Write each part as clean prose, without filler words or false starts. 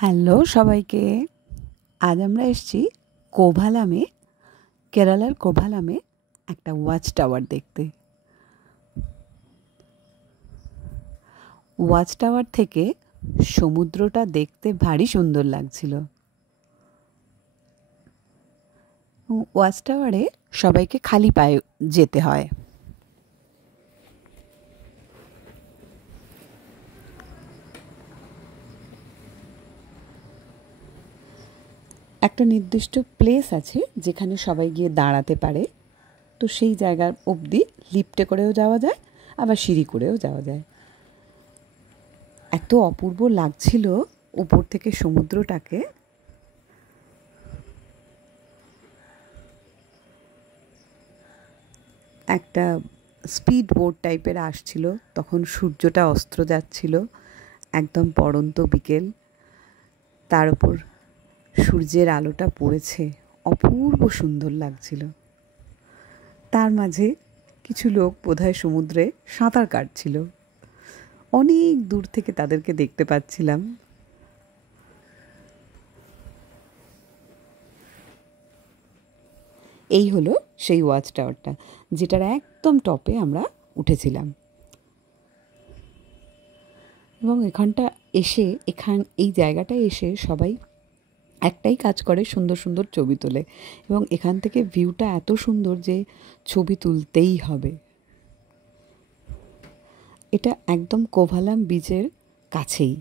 Hello সবাইকে। আজ আমরা এসেছি কোভালামে, কেরালার কোভালামে একটা ওয়াচ টাওয়ার দেখতে। ওয়াচ টাওয়ার থেকে সমুদ্রটা দেখতে ভারী সুন্দর লাগছিল। ওয়াচ টাওয়ারে সবাইকে খালি পায়ে যেতে হয়। একটা নির্দিষ্ট প্লেস আছে যেখানে সবাই গিয়ে দাঁড়াতে পারে, তো সেই জায়গার অবধি লিফটে করেও যাওয়া যায়, আবার সিঁড়ি করেও যাওয়া যায়। এত অপূর্ব লাগছিল উপর থেকে সমুদ্রটাকে। একটা স্পিড বোট টাইপের আসছিল, তখন সূর্যটা অস্ত যাচ্ছিল, একদম পড়ন্ত বিকেল, তার উপর সূর্যের আলোটা পড়েছে, অপূর্ব সুন্দর লাগছিল। তার মাঝে কিছু লোক বোধহয় সমুদ্রে সাঁতার কাটছিল, অনেক দূর থেকে তাদেরকে দেখতে পাচ্ছিলাম। এই হলো সেই ওয়াচ টাওয়ারটা, যেটার একদম টপে আমরা উঠেছিলাম। এবং এই জায়গাটায় এসে সবাই একটাই কাজ করে, সুন্দর সুন্দর ছবি তোলে। এবং এখান থেকে ভিউটা এত সুন্দর যে ছবি তুলতেই হবে। এটা একদম কোভালাম বিচের কাছেই।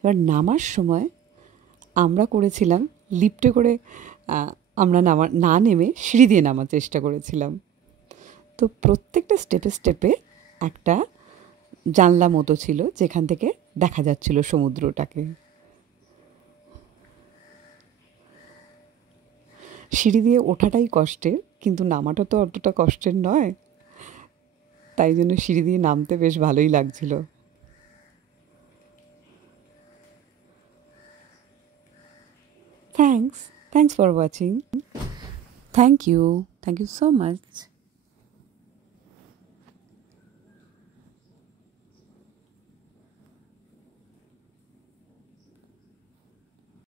এবার নামার সময় আমরা করেছিলাম লিফটে করে, আমরা না নেমে সিঁড়ি দিয়ে নামার চেষ্টা করেছিলাম। তো প্রত্যেকটা স্টেপে স্টেপে একটা জানলা মতো ছিল, যেখান থেকে দেখা যাচ্ছিল সমুদ্রটাকে। সিঁড়ি দিয়ে ওঠাটাই কষ্টের, কিন্তু নামাটা তো অতটা কষ্টের নয়, তাই জন্য সিঁড়ি দিয়ে নামতে বেশ ভালোই লাগছিল। Thanks for watching. Thank you so much.